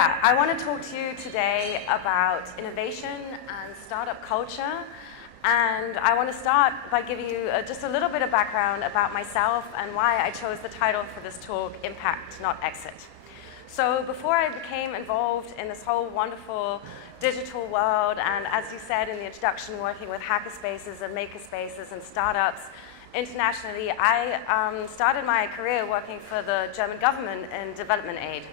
yeah, I want to talk to you today about innovation and startup culture. And I want to start by giving you just a little bit of background about myself and why I chose the title for this talk, Impact, Not Exit. So before I became involved in this whole wonderful digital world, and as you said in the introduction, working with hackerspaces and makerspaces and startups internationally, I started my career working for the German government in development aid.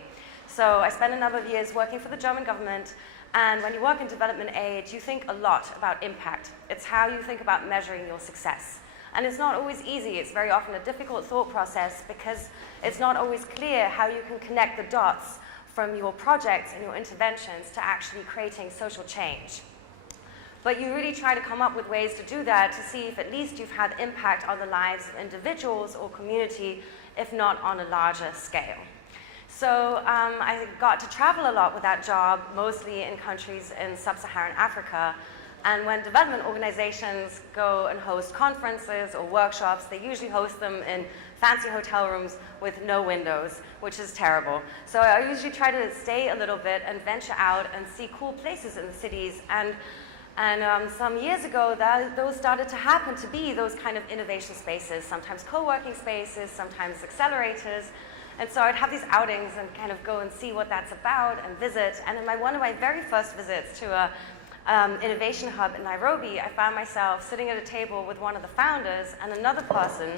So I spent a number of years working for the German government, and when you work in development aid, you think a lot about impact. It's how you think about measuring your success. And it's not always easy. It's very often a difficult thought process because it's not always clear how you can connect the dots from your projects and your interventions to actually creating social change. But you really try to come up with ways to do that to see if at least you've had impact on the lives of individuals or community, if not on a larger scale. So I got to travel a lot with that job, mostly in countries in sub-Saharan Africa. And when development organizations go and host conferences or workshops, they usually host them in fancy hotel rooms with no windows, which is terrible. So I usually try to stay a little bit and venture out and see cool places in the cities. And some years ago, those started to happen to be those kind of innovation spaces, sometimes co-working spaces, sometimes accelerators. And so I'd have these outings and kind of go and see what that's about and visit. And in one of my very first visits to a innovation hub in Nairobi, I found myself sitting at a table with one of the founders and another person,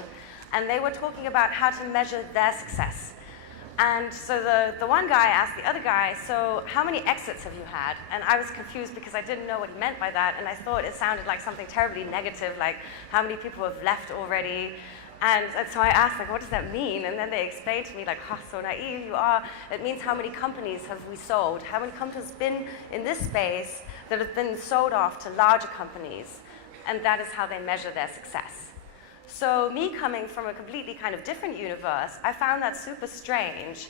and they were talking about how to measure their success. And so the one guy asked the other guy, so how many exits have you had? And I was confused because I didn't know what he meant by that, and I thought it sounded like something terribly negative, like how many people have left already. And so I asked, like, what does that mean? And then they explained to me, like, oh, so naive you are. It means how many companies have we sold? How many companies have been in this space that have been sold off to larger companies? And that is how they measure their success. So me coming from a completely kind of different universe, I found that super strange.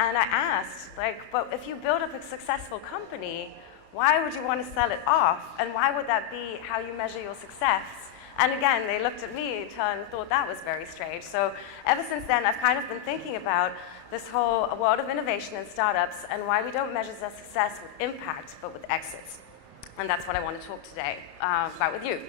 And I asked, like, but if you build up a successful company, why would you want to sell it off? And why would that be how you measure your success? And again, they looked at me and thought that was very strange. So ever since then, I've kind of been thinking about this whole world of innovation and startups and why we don't measure their success with impact, but with exits. And that's what I want to talk today about with you.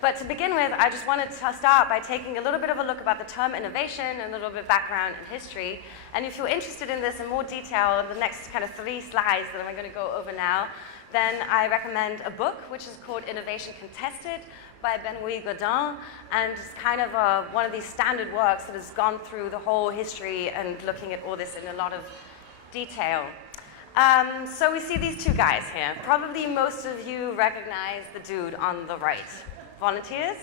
But to begin with, I just wanted to start by taking a little bit of a look about the term innovation and a little bit of background and history. And if you're interested in this in more detail, the next kind of 3 slides that I'm going to go over now, then I recommend a book which is called Innovation Contested by Benoit Godin, and it's kind of one of these standard works that has gone through the whole history and looking at all this in a lot of detail. So we see these two guys here. Probably most of you recognize the dude on the right. Volunteers?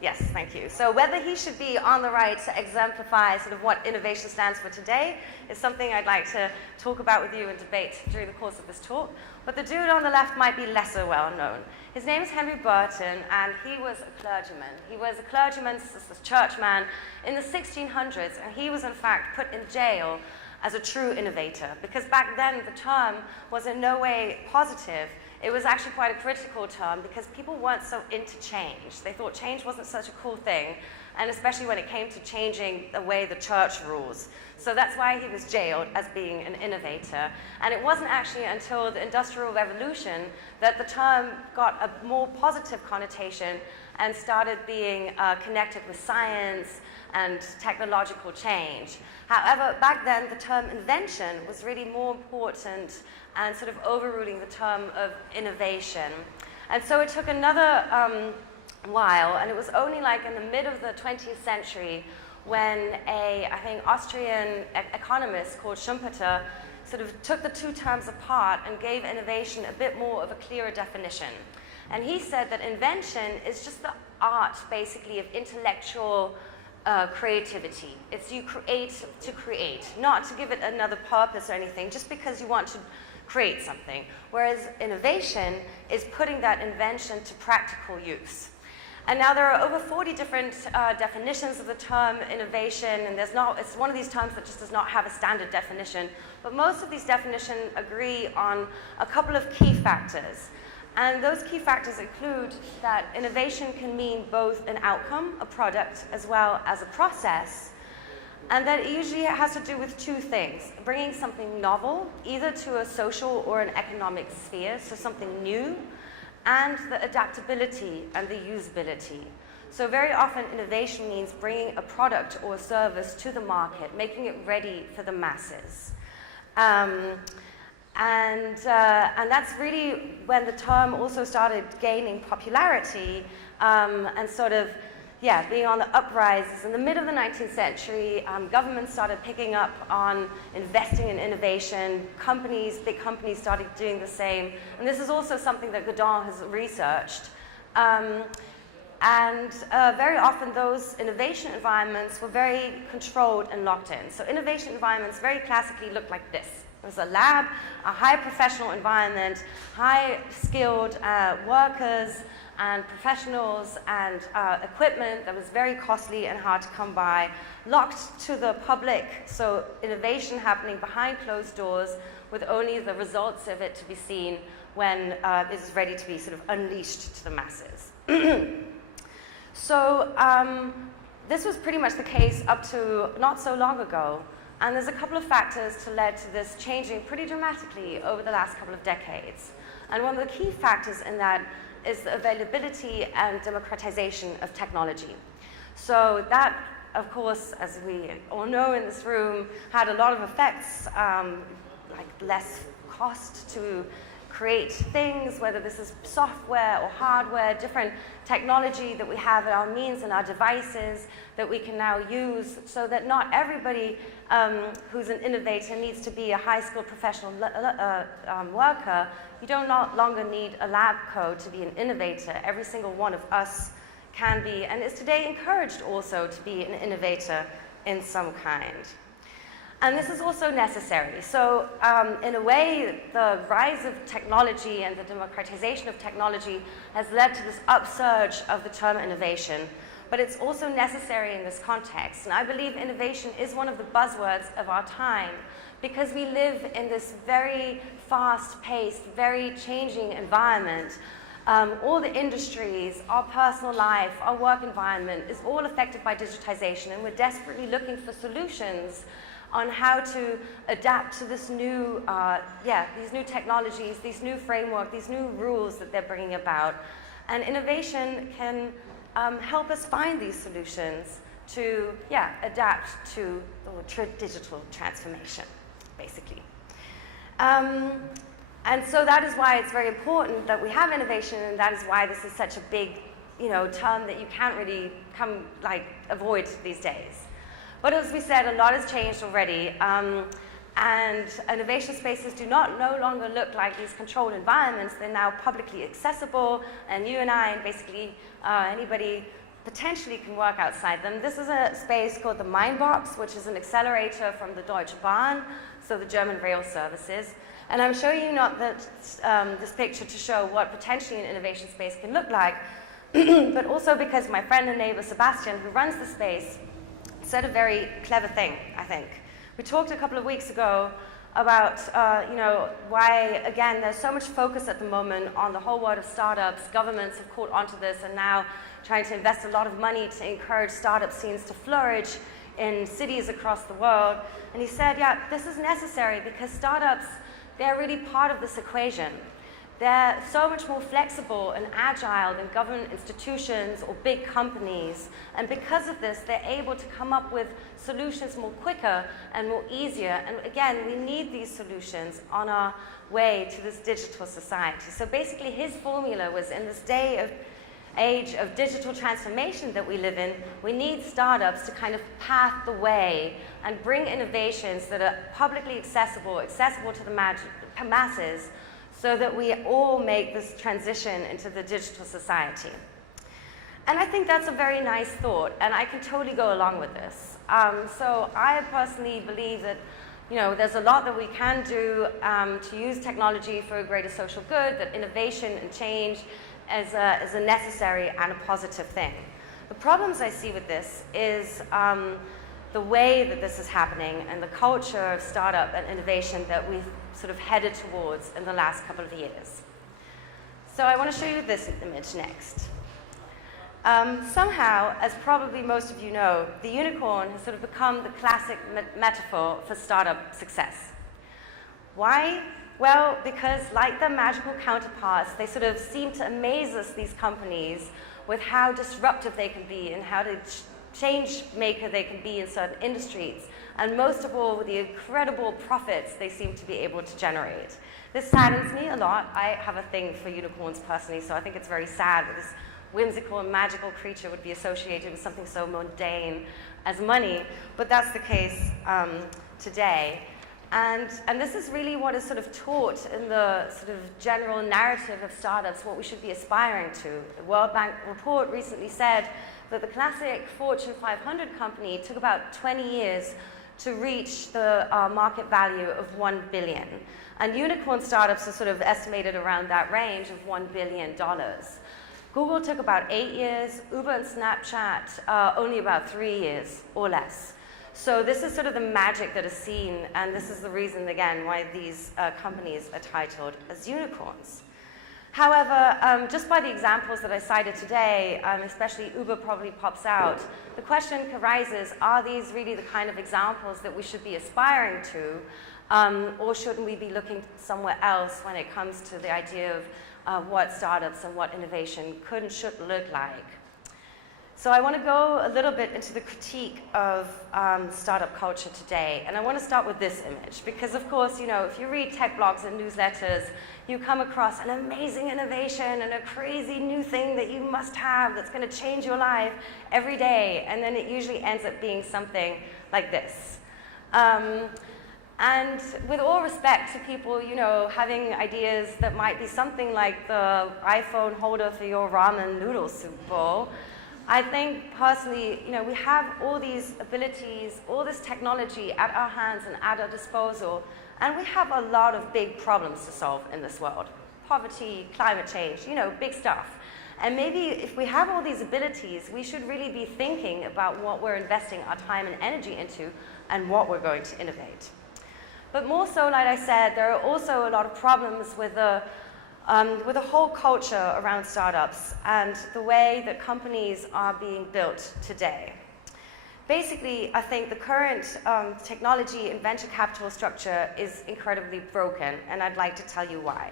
Yes, thank you. So whether he should be on the right to exemplify sort of what innovation stands for today is something I'd like to talk about with you and debate during the course of this talk. But the dude on the left might be lesser well known. His name is Henry Burton, and he was a clergyman. He was a clergyman, a churchman in the 1600s, and he was in fact put in jail as a true innovator, because back then the term was in no way positive. It was actually quite a critical term because people weren't so into change. They thought change wasn't such a cool thing, and especially when it came to changing the way the church rules. So that's why he was jailed as being an innovator. And it wasn't actually until the Industrial Revolution that the term got a more positive connotation and started being connected with science and technological change. However, back then the term invention was really more important and sort of overruling the term of innovation. And so it took another while, and it was only like in the mid of the 20th century when I think Austrian economist called Schumpeter sort of took the two terms apart and gave innovation a bit more of a clearer definition. And he said that invention is just the art, basically, of intellectual creativity. It's you create to create, not to give it another purpose or anything, just because you want to create something. Whereas innovation is putting that invention to practical use. And now there are over 40 different definitions of the term innovation, and it's one of these terms that just does not have a standard definition. But most of these definitions agree on a couple of key factors. And those key factors include that innovation can mean both an outcome, a product, as well as a process. And that usually has to do with two things: bringing something novel, either to a social or an economic sphere, so something new, and the adaptability and the usability. So very often innovation means bringing a product or a service to the market, making it ready for the masses. And that's really when the term also started gaining popularity and sort of, being on the uprise. In the mid of the 19th century, governments started picking up on investing in innovation. Big companies started doing the same. And this is also something that Godin has researched. Very often those innovation environments were very controlled and locked in. So innovation environments very classically look like this. There's a lab, a high professional environment, high skilled workers and professionals and equipment that was very costly and hard to come by, locked to the public, so innovation happening behind closed doors with only the results of it to be seen when it is ready to be sort of unleashed to the masses. So this was pretty much the case up to not so long ago. And there's a couple of factors that led to this changing pretty dramatically over the last couple of decades. And one of the key factors in that is the availability and democratization of technology. So that, of course, as we all know in this room, had a lot of effects, like less cost to create things, whether this is software or hardware, different technology that we have at our means and our devices that we can now use, so that not everybody who's an innovator needs to be a high-skilled professional worker. You don't no longer need a lab coat to be an innovator. Every single one of us can be, and is today encouraged also to be an innovator in some kind. And this is also necessary. So in a way, the rise of technology and the democratization of technology has led to this upsurge of the term innovation. But it's also necessary in this context. And I believe innovation is one of the buzzwords of our time, because we live in this very fast-paced, very changing environment. All the industries, our personal life, our work environment is all affected by digitization, and we're desperately looking for solutions on how to adapt to this new, these new technologies, these new framework, these new rules that they're bringing about. And innovation can help us find these solutions to, adapt to the digital transformation, basically. And so that is why it's very important that we have innovation, and that is why this is such a big, term that you can't really avoid these days. But as we said, a lot has changed already, and innovation spaces do no longer look like these controlled environments. They're now publicly accessible, and you and I, and basically anybody potentially can work outside them. This is a space called the Mindbox, which is an accelerator from the Deutsche Bahn, so the German rail services. And I'm showing you not this picture to show what potentially an innovation space can look like, but also because my friend and neighbor Sebastian, who runs the space, said a very clever thing, I think. We talked a couple of weeks ago about why, again, there's so much focus at the moment on the whole world of startups. Governments have caught onto this and now trying to invest a lot of money to encourage startup scenes to flourish in cities across the world. And he said, this is necessary because startups, they're really part of this equation. They're so much more flexible and agile than government institutions or big companies. And because of this, they're able to come up with solutions more quicker and more easier. And again, we need these solutions on our way to this digital society. So basically, his formula was, in this age of digital transformation that we live in, we need startups to kind of path the way and bring innovations that are publicly accessible to the masses, so that we all make this transition into the digital society. And I think that's a very nice thought, and I can totally go along with this. So I personally believe that there's a lot that we can do to use technology for a greater social good, that innovation and change is a necessary and a positive thing. The problems I see with this is the way that this is happening and the culture of startup and innovation that we've sort of headed towards in the last couple of years. So I want to show you this image next. Somehow, as probably most of you know, the unicorn has sort of become the classic metaphor for startup success. Why? Well, because like their magical counterparts, they sort of seem to amaze us, these companies, with how disruptive they can be and how to change maker they can be in certain industries. And most of all, with the incredible profits they seem to be able to generate. This saddens me a lot. I have a thing for unicorns personally, so I think it's very sad that this whimsical and magical creature would be associated with something so mundane as money. But that's the case today. And this is really what is sort of taught in the sort of general narrative of startups, what we should be aspiring to. The World Bank report recently said that the classic Fortune 500 company took about 20 years to reach the market value of $1 billion. And unicorn startups are sort of estimated around that range of $1 billion. Google took about 8 years, Uber and Snapchat only about 3 years or less. So this is sort of the magic that is seen, and this is the reason, again, why these companies are titled as unicorns. However, just by the examples that I cited today, especially Uber probably pops out, the question arises, are these really the kind of examples that we should be aspiring to, or shouldn't we be looking somewhere else when it comes to the idea of what startups and what innovation could and should look like? So I want to go a little bit into the critique of startup culture today, and I want to start with this image, because of course, you know, if you read tech blogs and newsletters, you come across an amazing innovation and a crazy new thing that you must have that's going to change your life every day, and then it usually ends up being something like this. And with all respect to people, you know, having ideas that might be something like the iPhone holder for your ramen noodle soup bowl, I think personally, you know, we have all these abilities, all this technology at our hands and at our disposal, and we have a lot of big problems to solve in this world. Poverty, climate change, you know, big stuff. And maybe if we have all these abilities, we should really be thinking about what we're investing our time and energy into and what we're going to innovate. But more so, like I said, there are also a lot of problems with the whole culture around startups and the way that companies are being built today. Basically, I think the current technology and venture capital structure is incredibly broken, and I'd like to tell you why.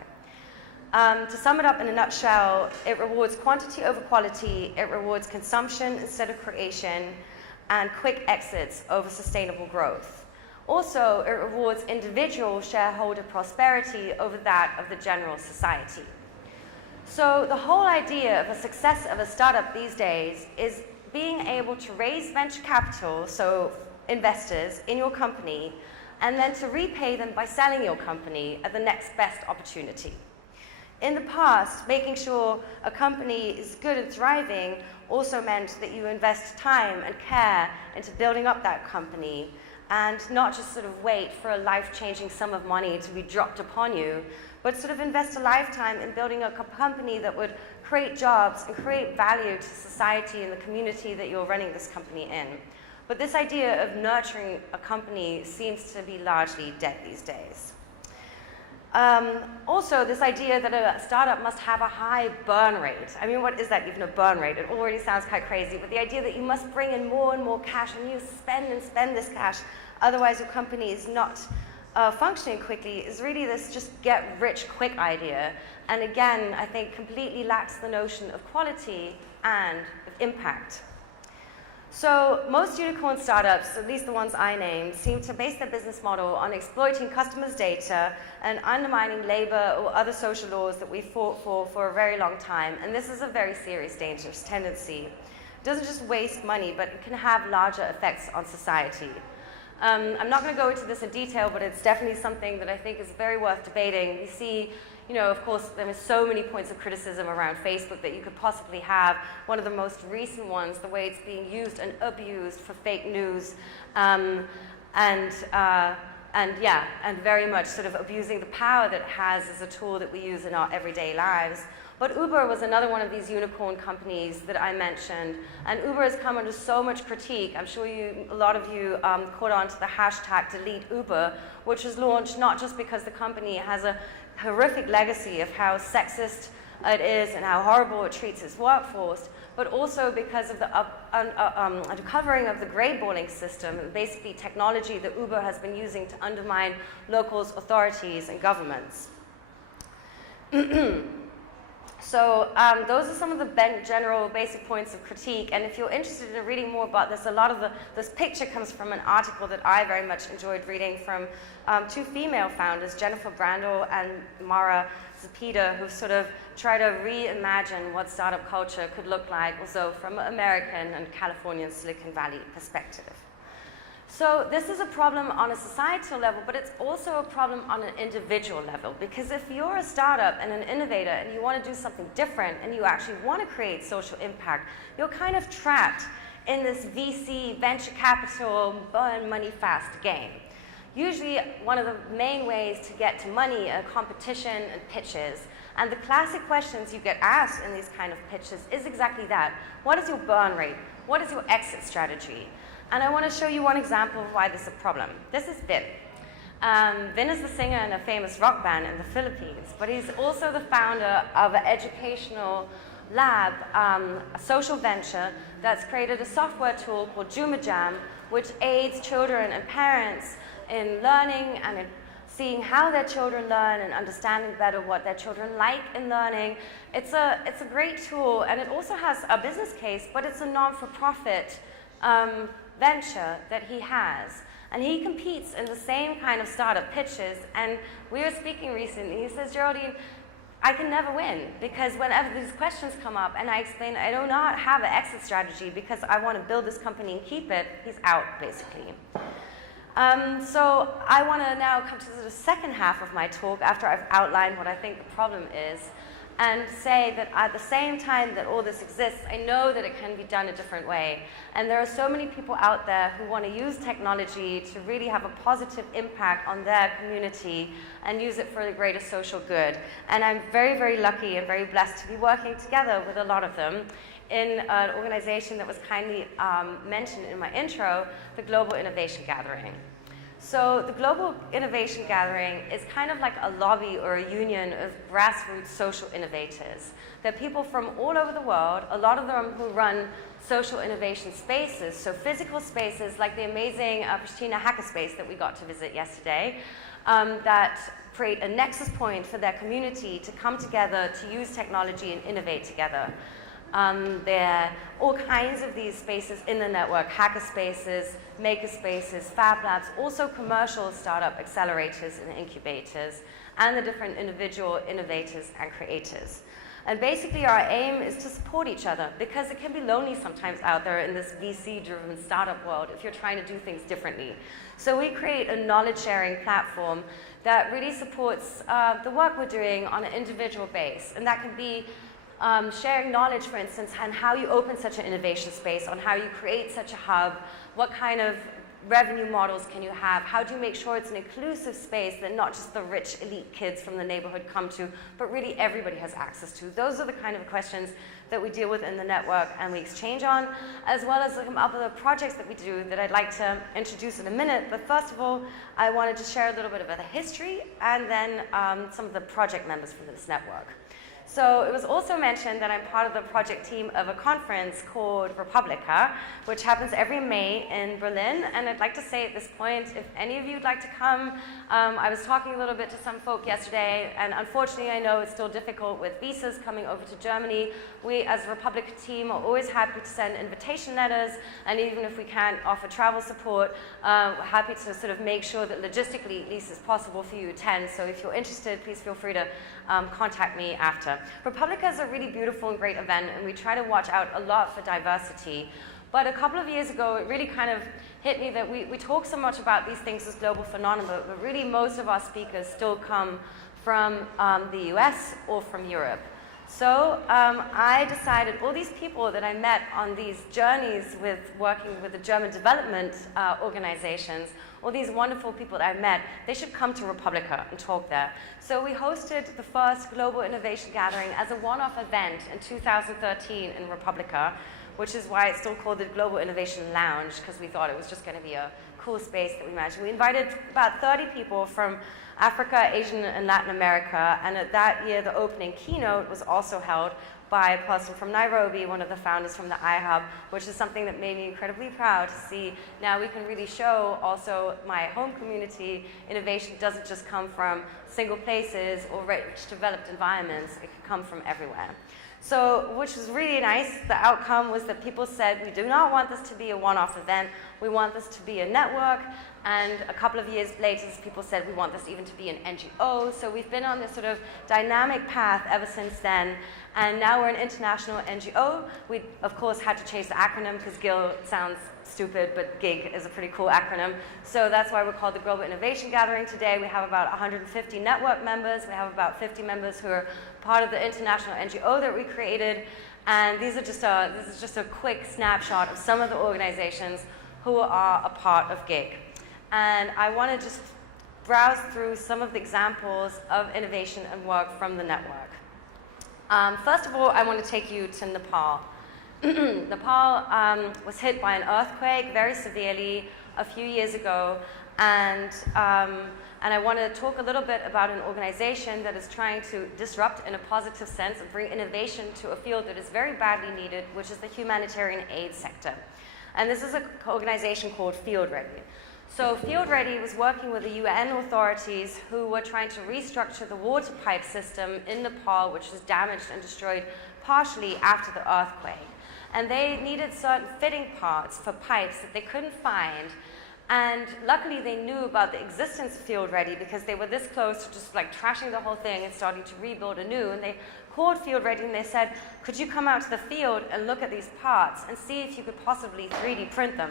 To sum it up in a nutshell, it rewards quantity over quality, it rewards consumption instead of creation, and quick exits over sustainable growth. Also, it rewards individual shareholder prosperity over that of the general society. So the whole idea of a success of a startup these days is being able to raise venture capital, so investors in your company, and then to repay them by selling your company at the next best opportunity. In the past, making sure a company is good and thriving also meant that you invest time and care into building up that company, and not just sort of wait for a life-changing sum of money to be dropped upon you, but sort of invest a lifetime in building a company that would create jobs and create value to society and the community that you're running this company in. But this idea of nurturing a company seems to be largely dead these days. Also, this idea that a startup must have a high burn rate. I mean, what is that even, a burn rate? It already sounds quite crazy, but the idea that you must bring in more and more cash and you spend and spend this cash, otherwise your company is not functioning quickly, is really this just get-rich-quick idea. And again, I think completely lacks the notion of quality and of impact. So most unicorn startups, at least the ones I named, seem to base their business model on exploiting customers' data and undermining labor or other social laws that we've fought for a very long time. And this is a very serious, dangerous tendency. It doesn't just waste money, but it can have larger effects on society. I'm not going to go into this in detail, but it's definitely something that I think is very worth debating. We see, you know, of course, there are so many points of criticism around Facebook that you could possibly have. One of the most recent ones, the way it's being used and abused for fake news, and very much sort of abusing the power that it has as a tool that we use in our everyday lives. But Uber was another one of these unicorn companies that I mentioned, and Uber has come under so much critique. I'm sure a lot of you caught on to the hashtag #DeleteUber, which was launched not just because the company has a horrific legacy of how sexist it is and how horrible it treats its workforce, but also because of the uncovering of the grey-balling system, and basically technology that Uber has been using to undermine locals, authorities, and governments. So those are some of the general basic points of critique, and if you're interested in reading more about this, a lot of this picture comes from an article that I very much enjoyed reading from two female founders, Jennifer Brandel and Mara Zepeda, who sort of try to reimagine what startup culture could look like, also from an American and Californian Silicon Valley perspective. So this is a problem on a societal level, but it's also a problem on an individual level, because if you're a startup and an innovator and you want to do something different and you actually want to create social impact, you're kind of trapped in this VC, venture capital, burn money fast game. Usually one of the main ways to get to money are competition and pitches. And the classic questions you get asked in these kind of pitches is exactly that. What is your burn rate? What is your exit strategy? And I want to show you one example of why this is a problem. This is Vin. Vin is the singer in a famous rock band in the Philippines, but he's also the founder of an educational lab, a social venture that's created a software tool called JumaJam, which aids children and parents in learning and in seeing how their children learn and understanding better what their children like in learning. It's a great tool, and it also has a business case, but it's a non-for-profit venture that he has. And he competes in the same kind of startup pitches, and we were speaking recently, he says, Geraldine, I can never win, because whenever these questions come up and I explain I do not have an exit strategy because I want to build this company and keep it, he's out, basically. So I want to now come to the second half of my talk after I've outlined what I think the problem is, and say that at the same time that all this exists, I know that it can be done a different way. And there are so many people out there who want to use technology to really have a positive impact on their community and use it for the greater social good. And I'm very, very lucky and very blessed to be working together with a lot of them in an organization that was kindly mentioned in my intro, the Global Innovation Gathering. So the Global Innovation Gathering is kind of like a lobby or a union of grassroots social innovators. They're people from all over the world, a lot of them who run social innovation spaces, so physical spaces like the amazing Pristina Hackerspace that we got to visit yesterday, that create a nexus point for their community to come together to use technology and innovate together. There are all kinds of these spaces in the network, hacker spaces, maker spaces, fab labs, also commercial startup accelerators and incubators, and the different individual innovators and creators. And basically our aim is to support each other, because it can be lonely sometimes out there in this VC-driven startup world if you're trying to do things differently. So we create a knowledge-sharing platform that really supports the work we're doing on an individual base, and that can be sharing knowledge, for instance, on how you open such an innovation space, on how you create such a hub, what kind of revenue models can you have, how do you make sure it's an inclusive space that not just the rich elite kids from the neighborhood come to, but really everybody has access to. Those are the kind of questions that we deal with in the network and we exchange on, as well as some other projects that we do that I'd like to introduce in a minute. But first of all, I wanted to share a little bit about the history and then some of the project members from this network. So it was also mentioned that I'm part of the project team of a conference called Republica, which happens every May in Berlin. And I'd like to say at this point, if any of you would like to come, I was talking a little bit to some folk yesterday, and unfortunately I know it's still difficult with visas coming over to Germany. We as a Republica team are always happy to send invitation letters, and even if we can't offer travel support, we're happy to sort of make sure that logistically at least it's possible for you to attend. So if you're interested, please feel free to contact me after. Republica is a really beautiful and great event, and we try to watch out a lot for diversity. But a couple of years ago, it really kind of hit me that we talk so much about these things as global phenomena, but really most of our speakers still come from the US or from Europe. So I decided all these people that I met on these journeys with working with the German development organizations, all these wonderful people that I met, they should come to Republica and talk there. So we hosted the first Global Innovation Gathering as a one-off event in 2013 in Republica, which is why it's still called the Global Innovation Lounge, because we thought it was just going to be a cool space that we imagined. We invited about 30 people from Africa, Asia, and Latin America, and at that year the opening keynote was also held by a person from Nairobi, one of the founders from the iHub, which is something that made me incredibly proud to see. Now we can really show also my home community, innovation doesn't just come from single places or rich developed environments, it can come from everywhere. So, which was really nice, the outcome was that people said, we do not want this to be a one-off event, we want this to be a network, and a couple of years later, people said we want this even to be an NGO, so we've been on this sort of dynamic path ever since then, and now we're an international NGO. We, of course, had to change the acronym because GIL sounds stupid, but GIG is a pretty cool acronym. So that's why we're called the Global Innovation Gathering today. We have about 150 network members. We have about 50 members who are part of the international NGO that we created. And this is just a quick snapshot of some of the organizations who are a part of GIG. And I want to just browse through some of the examples of innovation and work from the network. First of all, I want to take you to Nepal. Nepal was hit by an earthquake very severely a few years ago, and I want to talk a little bit about an organization that is trying to disrupt in a positive sense and bring innovation to a field that is very badly needed, which is the humanitarian aid sector. And this is an organization called Field Ready. So Field Ready was working with the UN authorities who were trying to restructure the water pipe system in Nepal, which was damaged and destroyed partially after the earthquake. And they needed certain fitting parts for pipes that they couldn't find. And luckily they knew about the existence of Field Ready because they were this close to just like trashing the whole thing and starting to rebuild anew. And they called Field Ready and they said, could you come out to the field and look at these parts and see if you could possibly 3D print them?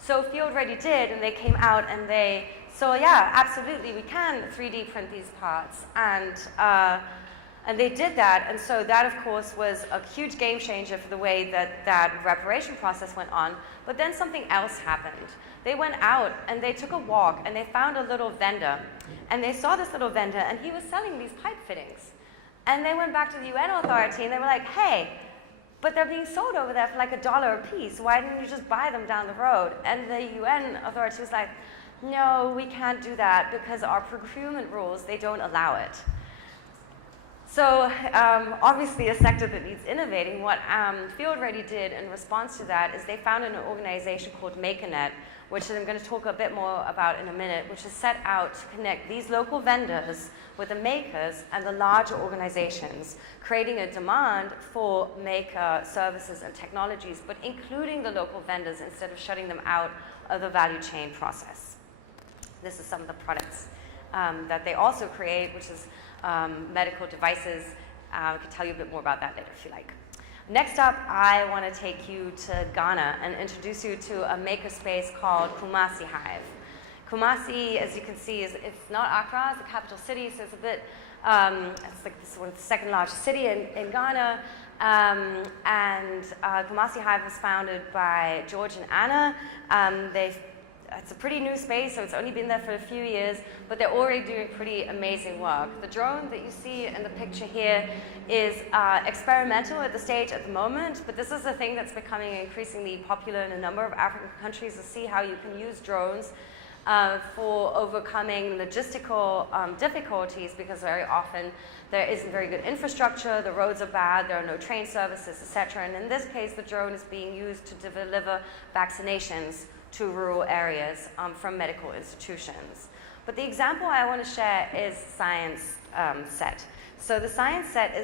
So Field Ready did, and they came out and they saw, yeah, absolutely, we can 3D print these parts. And they did that, and so that, of course, was a huge game changer for the way that that reparation process went on. But then something else happened. They went out and they took a walk and they found a little vendor. And they saw this little vendor and he was selling these pipe fittings. And they went back to the UN authority and they were like, hey, but they're being sold over there for like $1 a piece. Why didn't you just buy them down the road? And the UN authority was like, no, we can't do that because our procurement rules, they don't allow it. So obviously a sector that needs innovating. What Field Ready did in response to that is they founded an organization called MakerNet, which I'm going to talk a bit more about in a minute, which is set out to connect these local vendors with the makers and the larger organizations, creating a demand for maker services and technologies, but including the local vendors instead of shutting them out of the value chain process. This is some of the products that they also create, which is medical devices. I can tell you a bit more about that later if you like. Next up, I want to take you to Ghana and introduce you to a makerspace called Kumasi Hive. Kumasi, as you can see, it's not Accra, it's the capital city, so it's a bit, it's like the second largest city in Ghana. Kumasi Hive was founded by George and Anna. It's a pretty new space, so it's only been there for a few years, but they're already doing pretty amazing work. The drone that you see in the picture here is experimental at the stage at the moment, but this is a thing that's becoming increasingly popular in a number of African countries to see how you can use drones for overcoming logistical difficulties, because very often there isn't very good infrastructure, the roads are bad, there are no train services, etc. And in this case, the drone is being used to deliver vaccinations to rural areas from medical institutions. But the example I want to share is Science Set. So the Science Set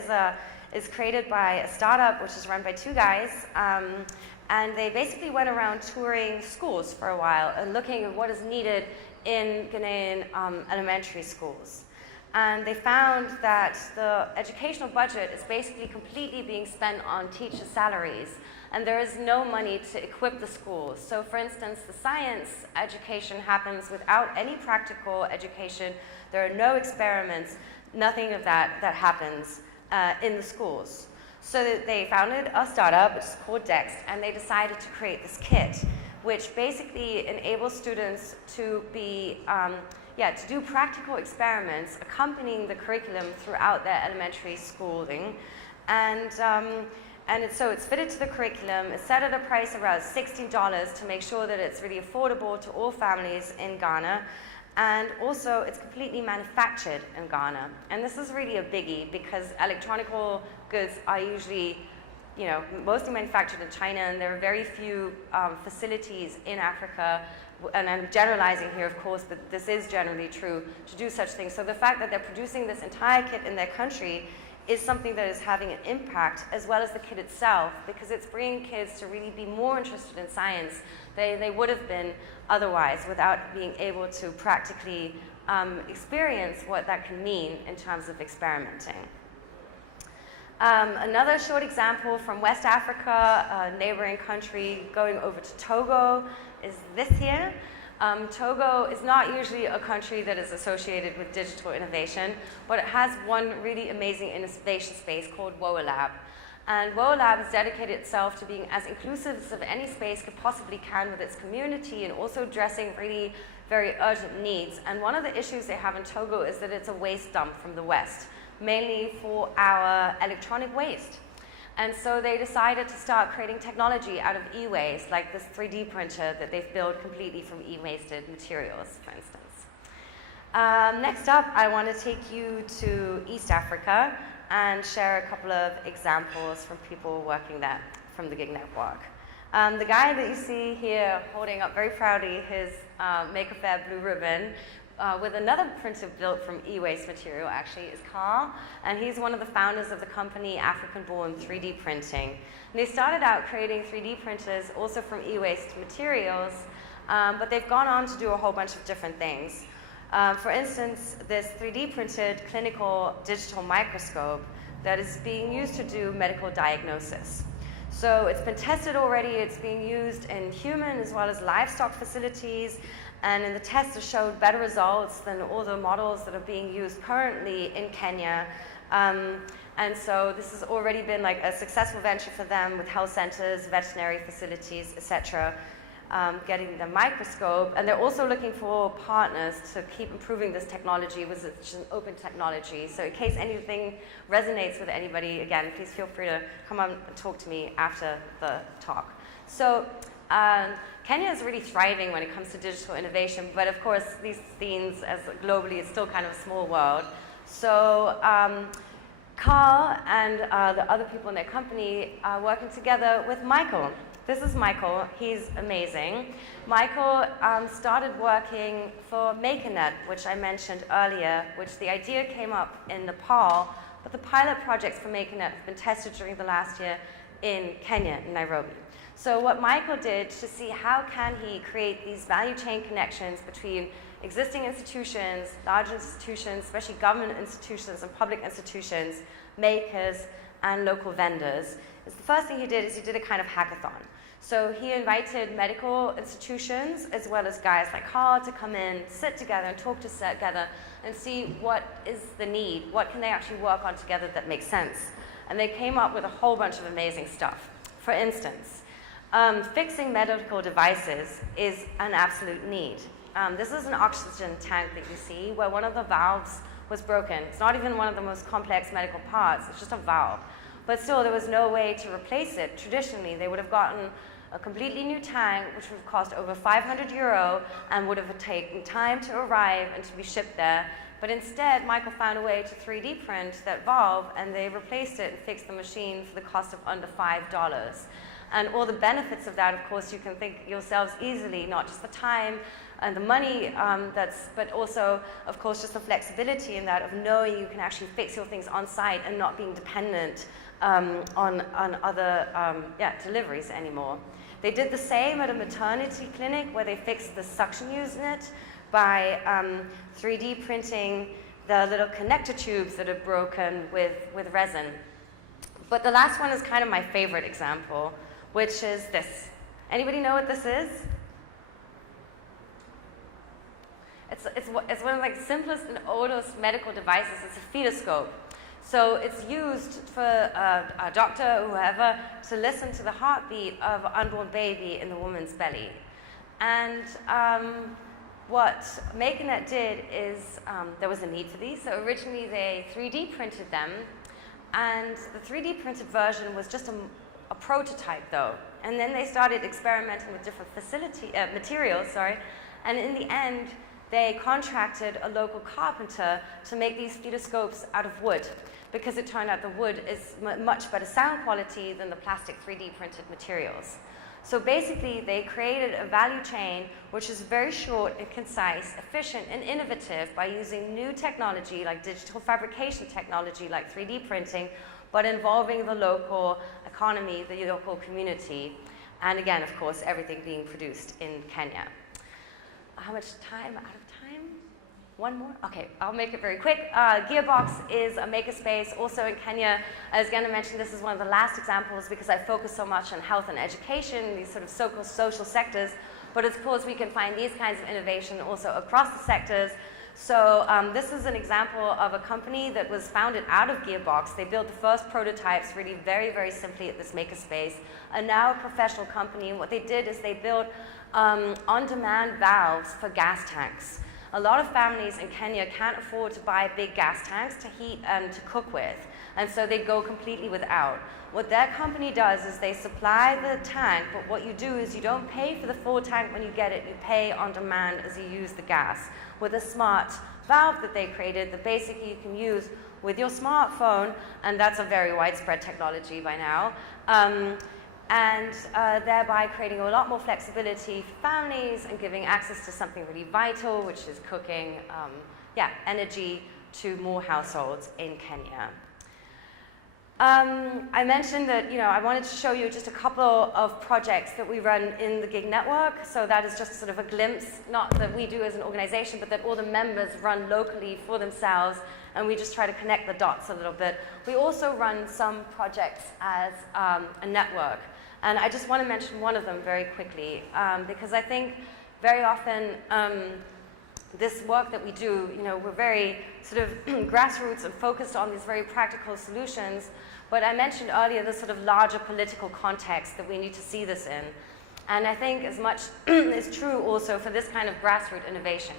is created by a startup which is run by two guys, and they basically went around touring schools for a while and looking at what is needed in Ghanaian elementary schools. And they found that the educational budget is basically completely being spent on teacher salaries, and there is no money to equip the schools. So for instance, the science education happens without any practical education. There are no experiments, nothing of that happens in the schools. So they founded a startup, which is called DEXT, and they decided to create this kit, which basically enables students to be to do practical experiments accompanying the curriculum throughout their elementary schooling. So it's fitted to the curriculum. It's set at a price around $60 to make sure that it's really affordable to all families in Ghana. And also, it's completely manufactured in Ghana. And this is really a biggie because electronic goods are usually, mostly manufactured in China, and there are very few facilities in Africa, and I'm generalizing here, of course, but this is generally true, to do such things. So the fact that they're producing this entire kit in their country is something that is having an impact, as well as the kit itself, because it's bringing kids to really be more interested in science than they would have been otherwise, without being able to practically experience what that can mean in terms of experimenting. Another short example from West Africa, a neighboring country, going over to Togo, is this here. Togo is not usually a country that is associated with digital innovation, but it has one really amazing innovation space called WOA Lab. And WOA Lab has dedicated itself to being as inclusive as any space could possibly can with its community, and also addressing really very urgent needs. And one of the issues they have in Togo is that it's a waste dump from the West, mainly for our electronic waste. And so they decided to start creating technology out of e-waste, like this 3D printer that they've built completely from e-wasted materials, for instance. Next up, I want to take you to East Africa and share a couple of examples from people working there from the Gig Network. The guy that you see here holding up very proudly his Make a Fair blue ribbon with another printer built from e-waste material, actually, is Carl, and he's one of the founders of the company African-born 3D Printing. And they started out creating 3D printers also from e-waste materials, but they've gone on to do a whole bunch of different things. For instance, this 3D printed clinical digital microscope that is being used to do medical diagnosis. So it's been tested already, it's being used in human as well as livestock facilities, and in the tests it showed better results than all the models that are being used currently in Kenya. And so this has already been like a successful venture for them with health centers, veterinary facilities, etc. Getting the microscope, and they're also looking for partners to keep improving this technology, which is an open technology. So in case anything resonates with anybody, again, please feel free to come on and talk to me after the talk. So Kenya is really thriving when it comes to digital innovation, but of course these themes, as globally, it's still kind of a small world. So Carl and the other people in their company are working together with Michael. This is Michael. He's amazing. Michael started working for MakerNet, which I mentioned earlier, which the idea came up in Nepal, but the pilot projects for MakerNet have been tested during the last year in Kenya, in Nairobi. So what Michael did to see how can he create these value chain connections between existing institutions, large institutions, especially government institutions and public institutions, makers, and local vendors, is the first thing he did is he did a kind of hackathon. So he invited medical institutions as well as guys like Carl to come in, sit together and talk together and see what is the need, what can they actually work on together that makes sense. And they came up with a whole bunch of amazing stuff. For instance, fixing medical devices is an absolute need. This is an oxygen tank that you see where one of the valves was broken. It's not even one of the most complex medical parts, it's just a valve. But still, there was no way to replace it. Traditionally, they would have gotten a completely new tank, which would have cost over 500 euro and would have taken time to arrive and to be shipped there. But instead, Michael found a way to 3D print that valve, and they replaced it and fixed the machine for the cost of under $5. And all the benefits of that, of course, you can think yourselves easily, not just the time and the money, but also, of course, just the flexibility in that of knowing you can actually fix your things on site and not being dependent on other deliveries anymore. They did the same at a maternity clinic where they fixed the suction unit by 3D printing the little connector tubes that are broken with resin. But the last one is kind of my favorite example, which is this. Anybody know what this is? It's one of the simplest and oldest medical devices. It's a fetoscope. So it's used for a doctor or whoever to listen to the heartbeat of an unborn baby in the woman's belly. And what MakerNet did is there was a need for these. So originally they 3D printed them, and the 3D printed version was just a prototype though. And then they started experimenting with different materials, and in the end they contracted a local carpenter to make these fetoscopes out of wood. because it turned out the wood is much better sound quality than the plastic 3D printed materials. So basically, they created a value chain which is very short and concise, efficient and innovative by using new technology like digital fabrication technology like 3D printing, but involving the local economy, the local community. And again, of course, everything being produced in Kenya. How much time? Out of time? One more? Okay, I'll make it very quick. Gearbox is a makerspace also in Kenya. As Gena mentioned, this is one of the last examples because I focus so much on health and education, these sort of social sectors. But of course, we can find these kinds of innovation also across the sectors. So this is an example of a company that was founded out of Gearbox. They built the first prototypes really very, very simply at this makerspace. And now a professional company. And what they did is they built on-demand valves for gas tanks. A lot of families in Kenya can't afford to buy big gas tanks to heat and to cook with, and so they go completely without. What their company does is they supply the tank, but what you do is you don't pay for the full tank when you get it, you pay on demand as you use the gas. With a smart valve that they created that basically you can use with your smartphone, and that's a very widespread technology by now, and thereby creating a lot more flexibility for families and giving access to something really vital, which is cooking, energy to more households in Kenya. I mentioned that, I wanted to show you just a couple of projects that we run in the gig network. So that is just sort of a glimpse, not that we do as an organization, but that all the members run locally for themselves, and we just try to connect the dots a little bit. We also run some projects as a network. And I just want to mention one of them very quickly, because I think very often this work that we do, we're very sort of grassroots and focused on these very practical solutions. But I mentioned earlier the sort of larger political context that we need to see this in. And I think as much is true also for this kind of grassroots innovation.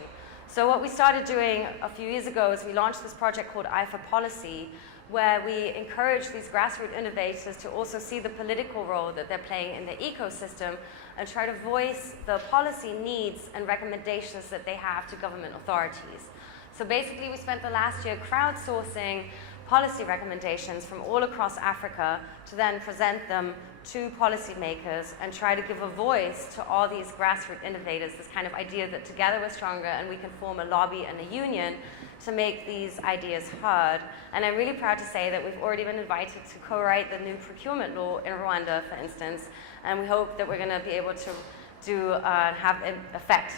So what we started doing a few years ago is we launched this project called I for Policy, where we encourage these grassroots innovators to also see the political role that they're playing in the ecosystem and try to voice the policy needs and recommendations that they have to government authorities. So basically, we spent the last year crowdsourcing policy recommendations from all across Africa to then present them to policymakers and try to give a voice to all these grassroots innovators, this kind of idea that together we're stronger and we can form a lobby and a union to make these ideas heard. And I'm really proud to say that we've already been invited to co-write the new procurement law in Rwanda, for instance, and we hope that we're going to be able to have an effect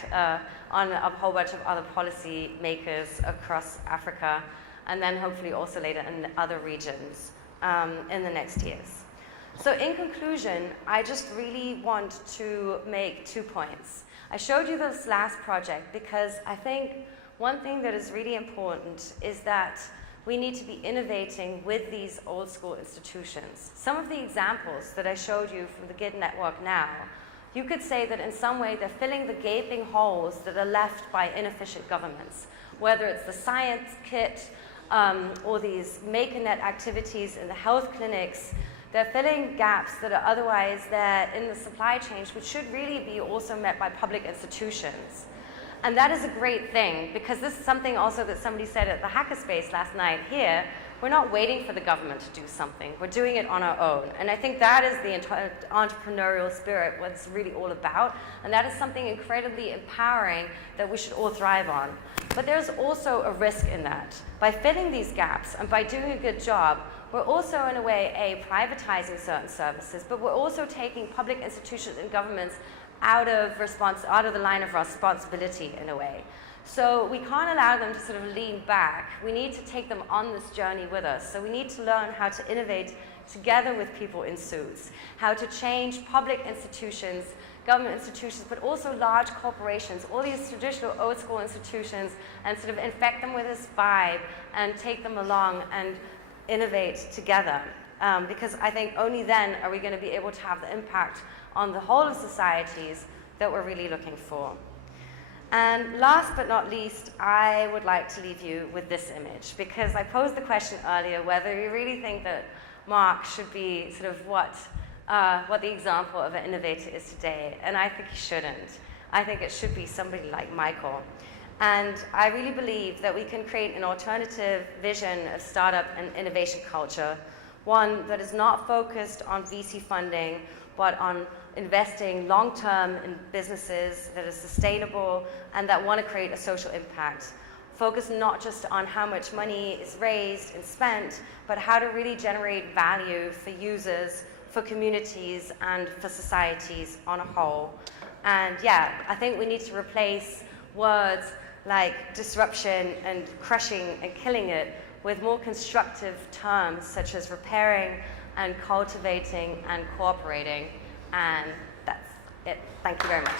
on a whole bunch of other policy makers across Africa, and then hopefully also later in other regions in the next years. So in conclusion, I just really want to make 2 points. I showed you this last project because I think one thing that is really important is that we need to be innovating with these old school institutions. Some of the examples that I showed you from the GID network now, you could say that in some way they're filling the gaping holes that are left by inefficient governments, whether it's the science kit or these MakerNet activities in the health clinics. They're filling gaps that are otherwise there in the supply chain, which should really be also met by public institutions. And that is a great thing, because this is something also that somebody said at the hackerspace last night here. We're not waiting for the government to do something. We're doing it on our own. And I think that is the entrepreneurial spirit, what it's really all about. And that is something incredibly empowering that we should all thrive on. But there's also a risk in that. By filling these gaps and by doing a good job, we're also, in a way, privatizing certain services, but we're also taking public institutions and governments out of the line of responsibility, in a way. So we can't allow them to sort of lean back. We need to take them on this journey with us. So we need to learn how to innovate together with people in suits, how to change public institutions, government institutions, but also large corporations, all these traditional old school institutions, and sort of infect them with this vibe and take them along and innovate together, because I think only then are we going to be able to have the impact on the whole of societies that we're really looking for. And last but not least, I would like to leave you with this image, because I posed the question earlier whether you really think that Mark should be sort of what the example of an innovator is today, and I think he shouldn't. I think it should be somebody like Michael. And I really believe that we can create an alternative vision of startup and innovation culture, one that is not focused on VC funding, but on investing long-term in businesses that are sustainable and that want to create a social impact. Focus not just on how much money is raised and spent, but how to really generate value for users, for communities, and for societies on a whole. And yeah, I think we need to replace words like disruption and crushing and killing it with more constructive terms such as repairing and cultivating and cooperating. And that's it. Thank you very much.